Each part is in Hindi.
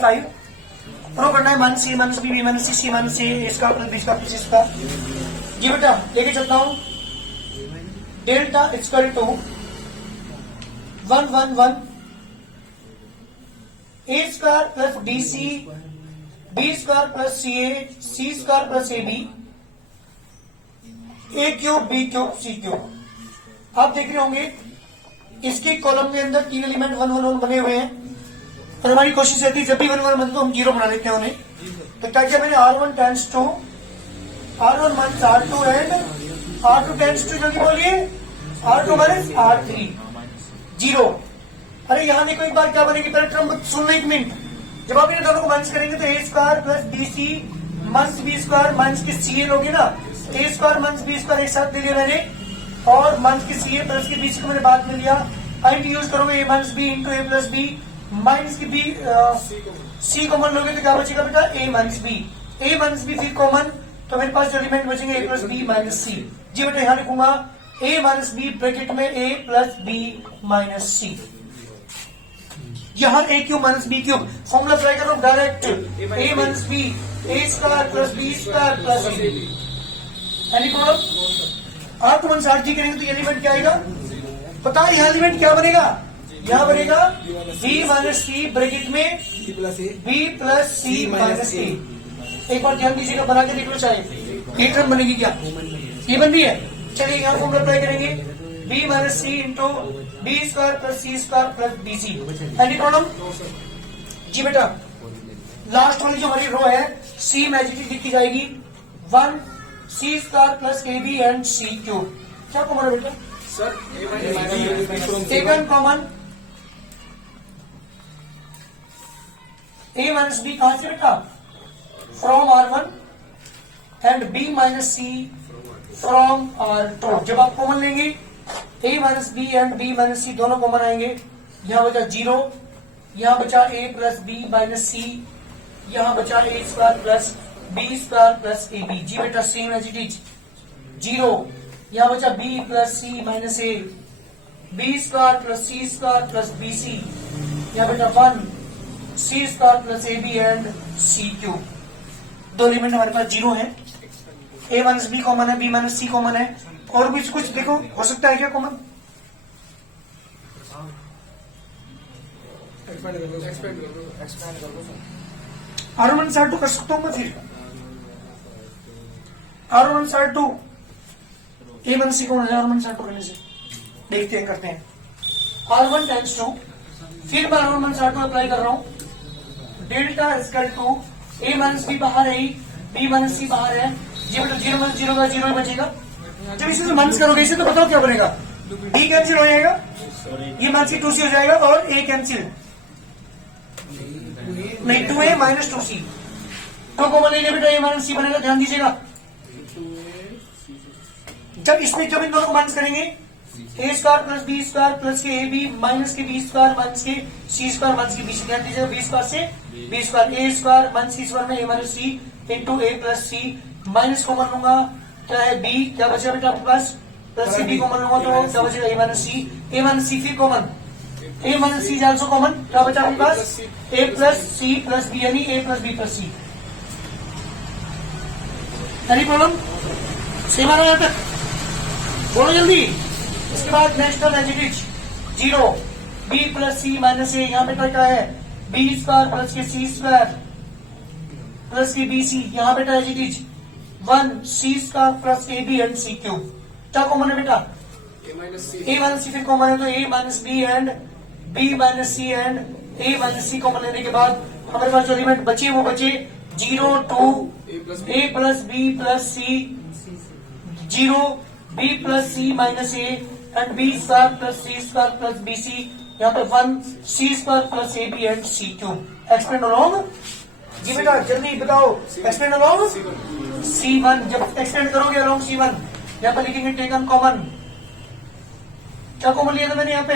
5 प्रूव करना है minus C minus B minus C minus C इसका plus B square plus C square. जी बेटा लेके चलता हूं delta equal to 1 1 1 A square plus D C B square plus C square plus A B A cube B cube C cube. आप देख रहे होंगे इसके कॉलम के अंदर 3 एलिमेंट 1 1 1 बने हुए हैं और हमारी कोशिश रहती है जब भी 1 1 बनते तो हम 0 बना देते हैं उन्हें। तो क्या किया मैंने R1 tends to R1 minus R2 and R2 tends to जल्दी बोलिए R2 माइनस R3 0। अरे यहां देखो एक बार क्या बनेगी पहले टर्म सुनना एक मिनट। जब आप इन दोनों को माइनस करेंगे तो A square plus B C minus B square minus के सी एल होगी ना। A square minus B square एक साथ ले लिया मैंने और माइनस के सी ए प्लस के बी सी को मैंने बाद में लिया। एंड यूज करोगे A minus B into A plus B minus की बी सी कॉमन लोगे तो क्या बचेगा बेटा ए माइनस बी फिर कॉमन तो मेरे पास एलिमेंट बचेंगे A plus B minus C. जी बेटा यहां लिखूंगा ए माइनस बी ब्रैकेट में A plus B minus C. यहां A cube minus B cube formula apply करो direct A minus B A square plus B square plus any problem. आप तो मनसार जी करेंगे तो एलिमेंट क्या आएगा पता है। यहां एलिमेंट क्या बनेगा यहां बनेगा बी माइनस सी ब्रैकेट में बी प्लस सी माइनस ए। एक बार ध्यान दीजिएगा बना के देख लो चाहे एक टर्म बनेगी क्या ये बन रही है। चलिए यहां फॉर्मूला अप्लाई करेंगे B minus C into B square plus C square plus B C. Any problem. जी बेटा लास्ट वाली जो हमारी रो है सी मैजिक लिखी जाएगी 1 C square plus A B and C cube. क्या कॉमन है बेटा sir taken common A minus B कहां से बेटा from R1 and B minus C from R2। जब आप कॉमन लेंगे A minus B and B minus C दोनों कॉमन आएंगे। यहां बचा 0 यहां बचा A plus B minus C यहां बचा A square plus B square plus A B. जी बेटा सेम एज इट इज 0 यहां बचा B plus C minus A B square plus C square plus B C यहां बेटा 1 C square plus A B and C cube. दो एलिमेंट हमारे पास 0 है ए माइनस बी कॉमन है बी माइनस सी कॉमन है और भी कुछ देखो हो सकता है क्या कॉमन R1 R2 कर सकता हूं मैं फिर R1 R2 ए माइनस सी कॉमन है R1 R2 करने से देखते हैं करते हैं R1 टेंड्स टू फिर मैं R1 R2 अप्लाई कर रहा हूं delta equal to A minus B बाहर है बी माइनस सी बाहर है। जी बेटा 0 माइनस 0 का 0 ही बचेगा। जब इसे माइनस करोगे इसे तो बताओ क्या बनेगा डी कैंसिल हो जाएगा ये माइनस की 2c हो जाएगा और ए कैंसिल नहीं 2a माइनस 2c तो कॉमन ले बेटा ए माइनस सी बनेगा। ध्यान दीजिएगा जब इन दोनों को माइनस करेंगे A square plus B square plus के ए बी माइनस के बी स्क्वायर माइनस के सी स्क्वायर माइनस के बी सी। ध्यान दीजिएगा बी स्क्वायर से B square A square minus C square में A minus C into A plus C minus common लूंगा क्या है बी क्या बचेगा बेटा आपके पास प्लस सी बी कॉमन लूंगा तो क्या बचेगा ए माइनस सी फिर common A minus C is also common क्या बचा आपके पास A plus C plus B यानी A plus B plus C. Any problem same आ रहा है यहां तक बोलो जल्दी। इसके बाद next term as it is 0 B plus C minus A यहां पे क्या है बी स्क्वायर प्लस के सी स्क्वायर प्लस के बी सी यहां बेटा as it is 1 C square plus A B and C cube. क्या कॉमन है बेटा ए माइनस सी फिर कॉमन है तो A minus B and B minus C and A minus C common लेने के बाद हमारे पास जो एलिमेंट बचे वो बचे 0 2 A plus B plus C 0 B plus C minus A and B square plus C square plus B C यहाँ पे 1 C square plus A B and C cube. Expand along जी बेटा जल्दी बताओ एक्सपेंड अलोंग C1। जब एक्सटेंड करोगे अलोंग C1 यहाँ पे लिखेंगे टेकन कॉमन क्या कॉमन लिया था मैंने यहाँ पे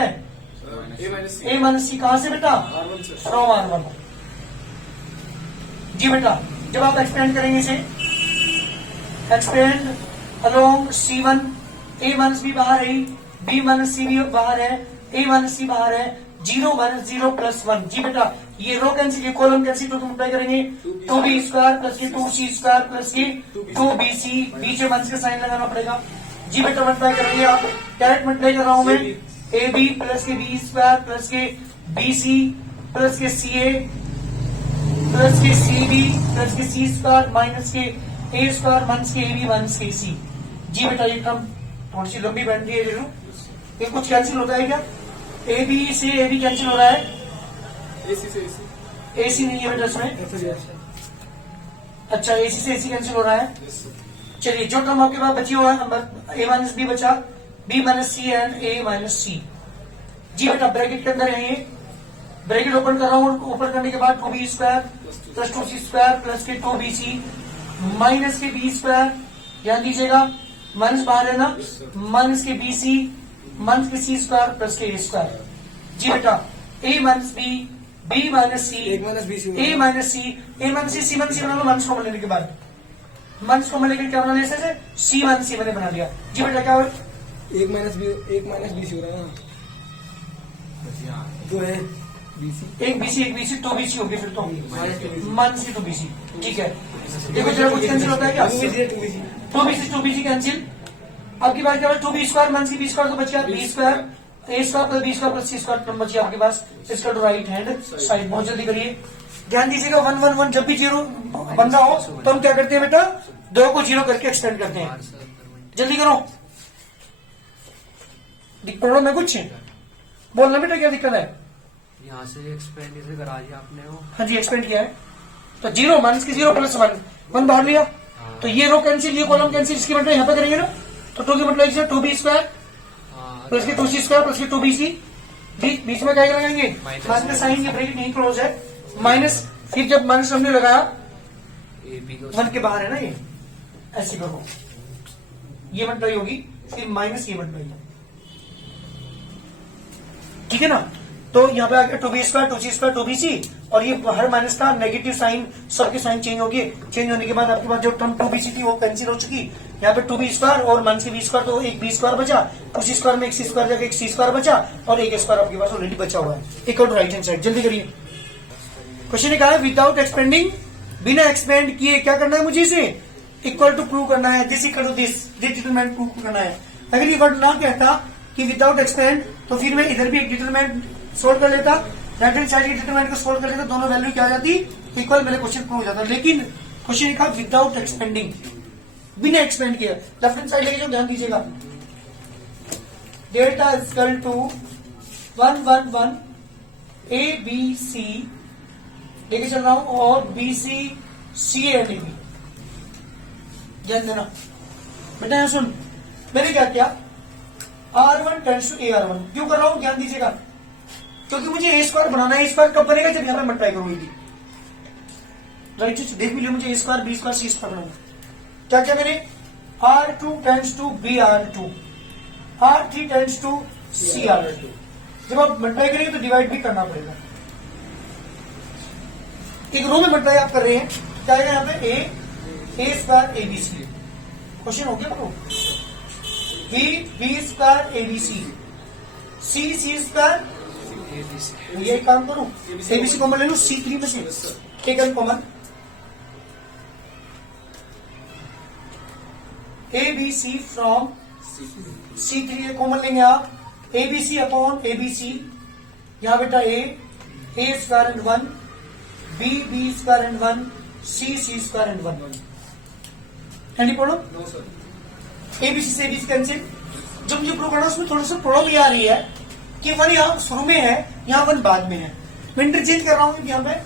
ए माइनस सी कहां से बेटा फ्रॉम R1। जी बेटा जब आप एक्सपेंड करेंगे इसे एक्सपेंड अलोंग C1 ए माइनस बी बाहर है बी माइनस सी भी बाहर है ए माइनस सी बाहर है 0 माइनस 0 प्लस 1। जी बेटा ये रो कैंसिल, ये कॉलम कैंसिल, तो मल्टीप्लाई करेंगे 2b स्क्वायर प्लस के 2c स्क्वायर प्लस के 2bc, बीच में माइनस का साइन लगाना पड़ेगा। जी बेटा मल्टीप्लाई करेंगे आप, डायरेक्ट मल्टीप्लाई कर रहा हूं मैं, ab प्लस के b स्क्वायर प्लस के bc प्लस के ca प्लस के cb प्लस के c स्क्वायर माइनस के a स्क्वायर माइनस के ab माइनस के c। जी बेटा ये टर्म थोड़ी सी लंबी बन रही है, ये कुछ कैंसिल होता है क्या? ए बी से ए बी कैंसिल हो रहा है, एसी से एसी, एसी नहीं है बेटा इसमें। अच्छा एसी से एसी कैंसिल हो रहा है। चलिए जो टर्म आपके पास बची हुआ है, ए माइनस बी बचा, B minus C and A minus C. जी बेटा ब्रैकेट के अंदर है ये, ब्रैकेट ओपन कर रहा हूँ, ओपन करने के बाद 2b square plus 2c square plus के 2bc माइनस के b स्क्वायर, ध्यान दीजिएगा माइनस बाहर है ना, माइनस के bc माइनस के c स्क्वायर प्लस के a स्क्वायर। जी बेटा a minus b, b minus c, एक minus B C, a minus c, a minus c, c minus c बना लो, माइनस कॉमन लेने के बाद, माइनस कॉमन लेकर क्या बना लिया ऐसे, c माइनस c मैंने बना लिया। जी बेटा क्या हो, एक माइनस बी सी हो रहा है ना, तो है बीसी, एक बीसी एक बीसी 2bc होगी फिर तो माइनस के 2bc। ठीक है देखो जरा कुछ कैंसिल होता है क्या, 2bc कैंसिल। आपकी बात क्या है, 2b स्क्वायर माइनस की b स्क्वायर तो बच गया b square, a square plus b square plus c square term बची आपके पास, इसका राइट हैंड साइड। बहुत जल्दी करिए, ध्यान दीजिएगा 1 1 1 जब भी जीरो बनना हो तो हम क्या करते हैं बेटा, 2 को जीरो करके एक्सटेंड करते हैं। जल्दी करो, पढ़ो में कुछ बोलना बेटा, क्या दिक्कत है? यहाँ से एक्सपेंड इसे करा दिया आपने वो। हाँ जी एक्सपेंड किया है, तो 0 माइनस की 0 प्लस 1 बाहर लिया, तो ये रो कैंसिल, ये कॉलम कैंसिल, इसकी मतलब यहाँ पे करेंगे ना, तो 2 की मतलब 2b स्क्वायर प्लस के 2c स्क्वायर प्लस के 2bc, बीच में क्या लगाएंगे माइनस का साइन, ये ब्रैकेट नहीं क्लोज है, माइनस, फिर जब माइनस हमने लगाया AB को 1 के बाहर है ना, ये ऐसे करो, ये मल्टीप्लाई होगी, फिर माइनस ये मल्टीप्लाई, ठीक है ना। तो यहाँ पे आ गया 2b square 2c square 2bc, और ये हर माइनस का नेगेटिव साइन, सबके साइन चेंज हो गए, चेंज होने के बाद आपके पास जो टर्म 2bc थी वो कैंसिल हो चुकी, यहाँ पे 2b स्क्वायर और माइनस के b स्क्वायर, तो एक b स्क्वायर बचा, उसी स्क्वायर में एक c स्क्वायर जगह एक c स्क्वायर बचा, और एक स्क्वायर आपके पास ऑलरेडी बचा हुआ है, equal to right hand side. जल्दी करिए, क्वेश्चन ने कहा है विदाउट एक्सपेंडिंग, बिना एक्सपेंड किए क्या करना है मुझे, इसे इक्वल टू प्रूव करना है, this equal to this determinant prove करना है। अगर ये वर्ड ना कहता कि विदाउट एक्सपेंड, तो फिर मैं इधर भी एक डिटरमिनेंट सोल्व कर लेता, राइट हैंड साइड के डिटरमिनेंट को सोल्व कर लेता, दोनों वैल्यू क्या आ जाती, इक्वल, मेरे क्वेश्चन प्रूव हो जाता। लेकिन क्वेश्चन ने कहा विदाउट एक्सपेंडिंग, बिना एक्सपेंड किया। लेफ्ट हैंड साइड लेके जो ध्यान दीजिएगा, delta equal to 1 1 1 a b c लेके चल रहा हूं, और b c c and a b, ध्यान देना बेटा। यहां सुन, मैंने क्या किया, R1 टेंड्स टू AR1, क्यों कर रहा हूं, ध्यान दीजिएगा, क्योंकि मुझे a स्क्वायर बनाना है। a स्क्वायर कब बनेगा, जब यहां पे मल्टीप्लाई करूंगी, राइट, देख भी लिया, मुझे a square b square c square बनाना। क्या क्या मैंने, R2 tends to BR2, R3 tends to CR2। जब आप मल्टीप्लाई करेंगे तो डिवाइड भी करना पड़ेगा, एक रो में मल्टीप्लाई आप कर रहे हैं, क्या आएगा यहाँ पे a स्क्वायर ABC, क्वेश्चन हो गया आपको, b square ABC, c square, ये काम करूं, ABC कॉमन ले लूं, C3 में से taken common, ABC from C3 common लेंगे आप, ABC अपॉन ABC, यहां बेटा a square and 1, b square and 1, c square and 1, and पढ़ो नो सर, ABC से ABC कैंसिल। जब मुझे प्रूव करना उसमें थोड़ी सी प्रॉब्लम ये आ रही है कि 1 यहाँ शुरू में है, यहाँ 1 बाद में है, मैं इंटरचेंज कर रहा हूँ यहाँ पे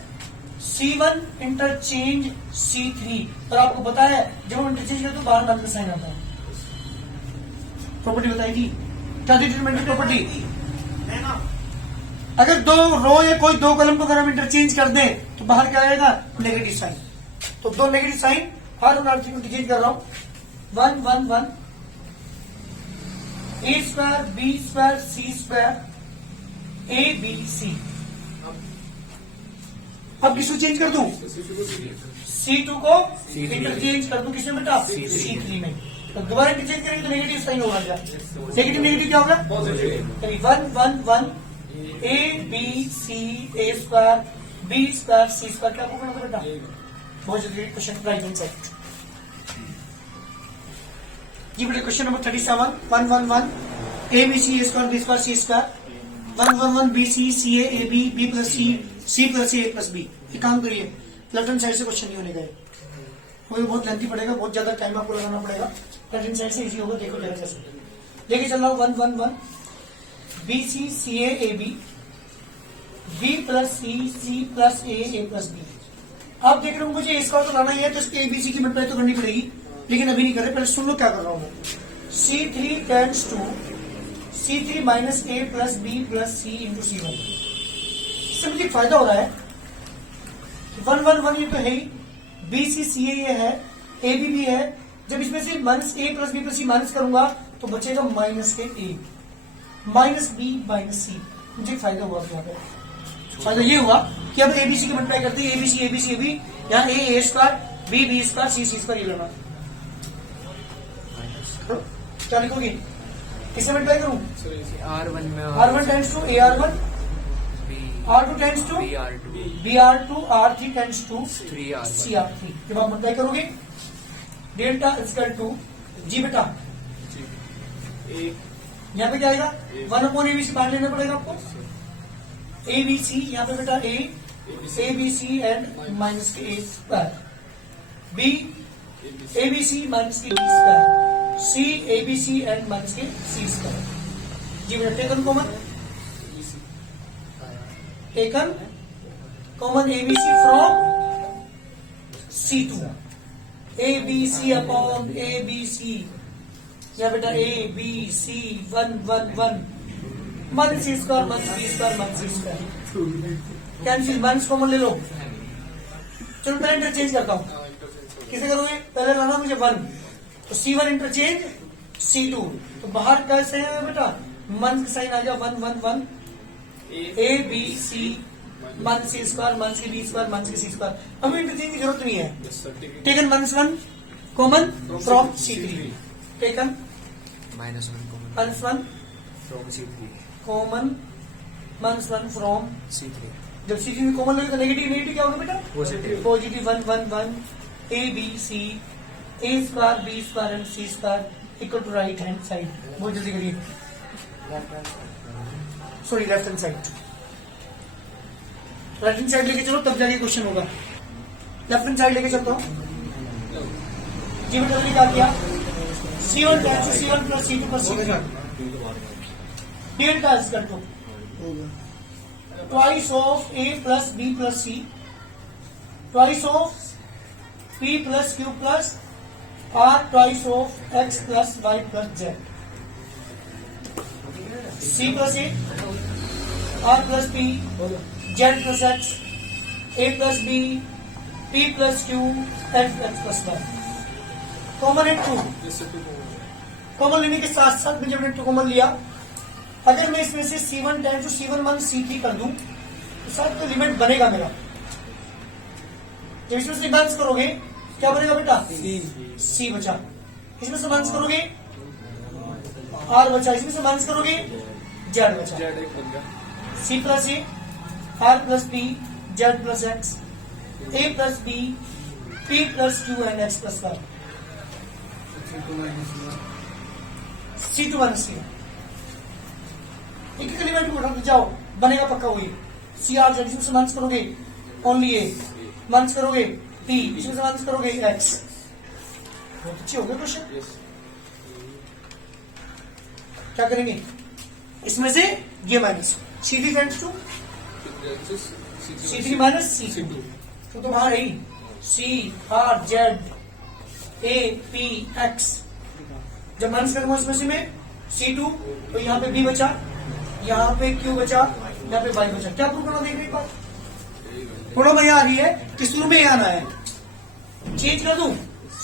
C1 इंटरचेंज C3, और आपको पता है जब हम इंटरचेंज करते तो बाहर नाम का साइन आता है। प्रॉपर्टी बताई थी, क्या डिटरमिनेंट प्रॉपर्टी, अगर 2 रो या कोई 2 कॉलम को अगर हम इंटरचेंज कर दें तो बाहर क्या आएगा, नेगेटिव साइन, तो 2 नेगेटिव साइन हर इंटरचेंज कर रहा हूं, 1 1 1 a square b square c square a b c। अब किसको चेंज कर दूं, C2 को इंटरचेंज कर दूं, किसमें बेटा, C3 में। तो दोबारा इंटरचेंज करेंगे तो नेगेटिव साइन होगा, क्या नेगेटिव नेगेटिव क्या होगा, 1 1 1 A B C A square B square C square क्या प्रूव करना बेटा? बहुत जल्दी क्वेश्चन राइट हैंड साइड जी बेटा। Question number 37 111 A B C A square B square C square 111 B C C A B B plus C plus A plus B. एक काम करिए लेफ्ट हैंड साइड से क्वेश्चन नहीं होने का, वो बहुत लेंथी पड़ेगा, बहुत ज्यादा टाइम आपको लगाना पड़ेगा। लेफ्ट हैंड साइड से इजी होगा, देखो जरा कैसे लेके चल रहा हूँ। 111 B C C A B B plus C plus A plus B. आप देख रहे हो मुझे इसका तो लाना ही है, तो इसके एबीसी की मल्टीप्लाई तो करनी पड़ेगी, लेकिन अभी नहीं कर रहे। पहले सुन लो क्या कर रहा हूँ मैं। C3 tends to C3 minus A plus B plus C into C1। इससे मुझे एक फायदा हो रहा है। 111 ये तो है ही, बी सी सी ए है, ए बी है। जब इसमें से minus A plus B plus C minus करूंगा तो बचेगा माइनस के ए माइनस बी माइनस सी। मुझे एक फायदा हुआ यहाँ पे। फायदा ये हुआ कि अब एबीसी की मल्टीप्लाई करते हैं, एबीसी एबीसी ए बी, यहाँ ए square B B square C square ये लेना। क्या लिखोगे? किससे मल्टीप्लाई करूं? R1 में R1 tends to AR1, R2 tends to BR2 BR2, R3 tends to 3R1 CR3। जब आप मल्टीप्लाई करोगे डेल्टा इक्वल टू जी बेटा यहाँ पे क्या आएगा? 1 एबीसी बाहर लेना पड़ेगा आपको। एबीसी यहाँ पे बेटा A B C and minus के A square, B ABC minus के B square, C ABC and minus के सी स्क्वायर। जी बेटा taken common ABC from C2, ABC upon ABC. या बेटा A B C 1 1 1 minus C square minus B square minus C square cancel, minus common ले लो। चलो पहले इंटरचेंज करता हूं। किसे करोगे? पहले लाना मुझे 1, तो C1 इंटरचेंज C2, तो बाहर कैसे है बेटा? मन का साइन आ गया 1 1 1 A B C minus C square minus के बी स्क्वायर माइनस के सी स्क्वायर। अभी इंटरचेंज की जरूरत नहीं है। Taken minus 1 common from C3, taken -1 minus 1 from C3 common minus 1 from. C3 जब C3 में कॉमन लगे तो नेगेटिव नेगेटिव क्या होगा बेटा? Positive positive 1 1 1 A B C A square B square and C square equal to right hand side. बहुत जल्दी करिए, sorry left hand side. Right hand side लेके चलो तब जाके क्वेश्चन होगा। लेफ्ट हैंड साइड लेके चलता हूँ जी बेटा। क्या किया? C1 tends to C1 plus C2 plus C3 delta is equal to twice of A plus B plus C twice of P plus Q plus R twice of X plus Y plus Z। C plus A R plus P Z plus X A plus B P plus Q X plus Y। Common है 2। कॉमन लेने के साथ साथ में जब ने 2 कॉमन लिया, अगर मैं इसमें से C1 tends to C1 minus C3 कर दूं तो सर तो लिमिट बनेगा मेरा। जब इसमें से माइनस करोगे क्या बनेगा बेटा? C बचा। इसमें से माइनस करोगे R बचा। इसमें से माइनस करोगे Z बचा। C plus A R plus B Z plus X A plus B P plus Q and X plus Y। C2 minus C एक एलिमेंट को उठाते जाओ, बनेगा पक्का वही। CR Z इसमें से माइनस करोगे ओनली A, माइनस करोगे P, इसमें से माइनस करोगे X। बहुत अच्छे हो गए क्वेश्चन। क्या करेंगे? इसमें से ये minus C3 tends to C3 minus C2 तो बाहर है ही CR Z A P X। जब माइनस करूंगा इसमें से में C2 तो यहाँ पे B बचा, यहाँ पे Q बचा, यहाँ पे Y बचा। क्या प्रूव करना देख रही बात? थोड़ा भैया आ रही है कि शुरू में आना है। चेंज कर दूं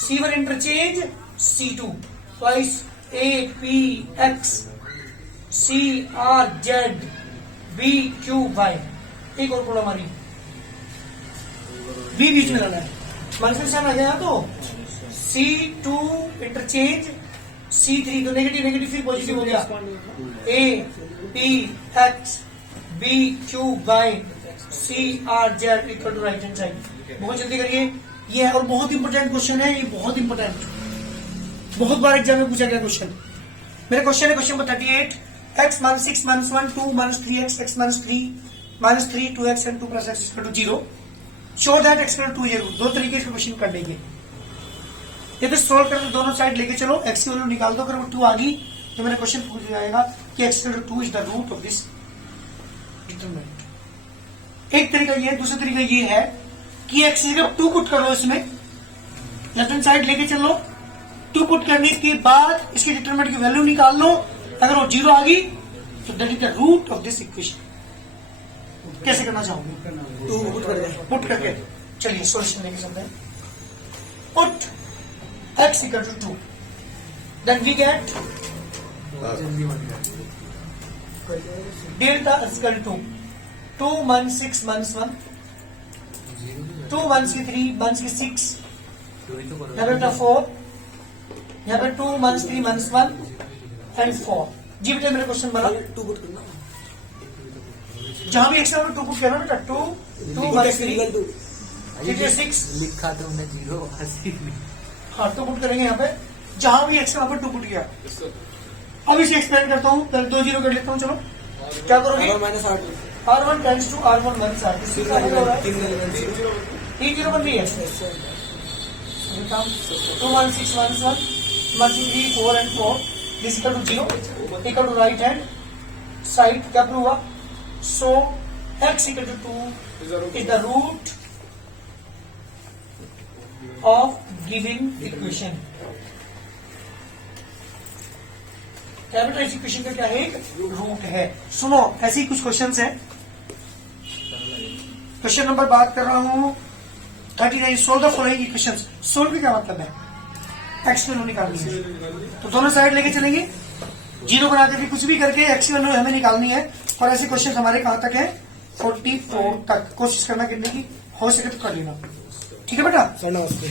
C1 interchange C2 twice A P X C R Z B Q Y। एक और प्रॉब्लम आ रही, B बीच में लाना है। माइनस आ गया तो C2 इंटरचेंज C3 तो नेगेटिव नेगेटिव फिर पॉजिटिव हो गया। A P X B Q by C R Z equal to right hand side. बहुत जल्दी करिए, ये है और बहुत इंपॉर्टेंट क्वेश्चन है, ये बहुत इंपॉर्टेंट, बहुत बार एग्जाम में पूछा गया क्वेश्चन। मेरा क्वेश्चन है question number 38, x minus 6 minus 1 2 minus 3x x minus 3 minus 3 2x and 2 plus x equal to 0, show that x equal to 2 0। दो तरीके से क्वेश्चन कर लेंगे, ये तो सोल्व करके दोनों साइड लेके चलो, x की वैल्यू निकाल दो, अगर वो 2 आ गई तो मेरा क्वेश्चन पूछ जाएगा कि x equal to 2 is the root of this determinant. एक तरीका ये है, दूसरा तरीका ये है कि x सिर्फ 2 पुट करो, इसमें लेफ्ट हैंड साइड लेके चलो, 2 पुट करने के बाद इसकी डिटरमिनेंट की वैल्यू निकाल लो, अगर वो 0 आ गई तो that is the root of this equation. कैसे करना चाहोगे? 2 पुट कर दे। पुट करके चलिए सॉल्यूशन लेके चलते हैं। Put x equal to 2, then we get जल्दी मत कर। Delta equal to 2 minus 6 minus 1 2 minus 3 minus 6, यहाँ पे 4, यहाँ पे 2 minus 3 minus 1 and 4। जी बेटा मेरा क्वेश्चन बना, 2 पुट करना। जहां भी एक्स में 2 पुट करना बेटा, 2 minus 3 ठीक है 6, लिखा तो हमने 0 हाँ 2 पुट करेंगे यहाँ पे, जहां भी एक्स में 2 पुट किया। अब इसे एक्सप्लेन करता हूँ, पहले 2 0 कर लेता हूँ। चलो क्या करोगे? Minus 8 R1 tends to R1 1 साथ, इसका मतलब हो रहा है 3 0 3 0 बन रही है। 2 minus 6 minus 1 minus 3 4 and 4 this equal to 0 equal to right hand side, क्या प्रूव हुआ? So x equal to 2 is the root of given equation। क्या बेटा इस इक्वेशन का क्या है? रूट है। सुनो ऐसे ही कुछ क्वेश्चंस हैं। क्वेश्चन नंबर बात कर रहा हूं 39, solve the following equations. Solve का क्या मतलब है? एक्स वैल्यू निकालनी है, तो दोनों साइड लेके चलेंगे, 0 बना के भी कुछ भी करके एक्स वैल्यू हमें निकालनी है। और ऐसे क्वेश्चन हमारे कहां तक है? 44 तक। कोशिश करना करने की, हो सके तो कर लेना, ठीक है बेटा? सर नमस्ते।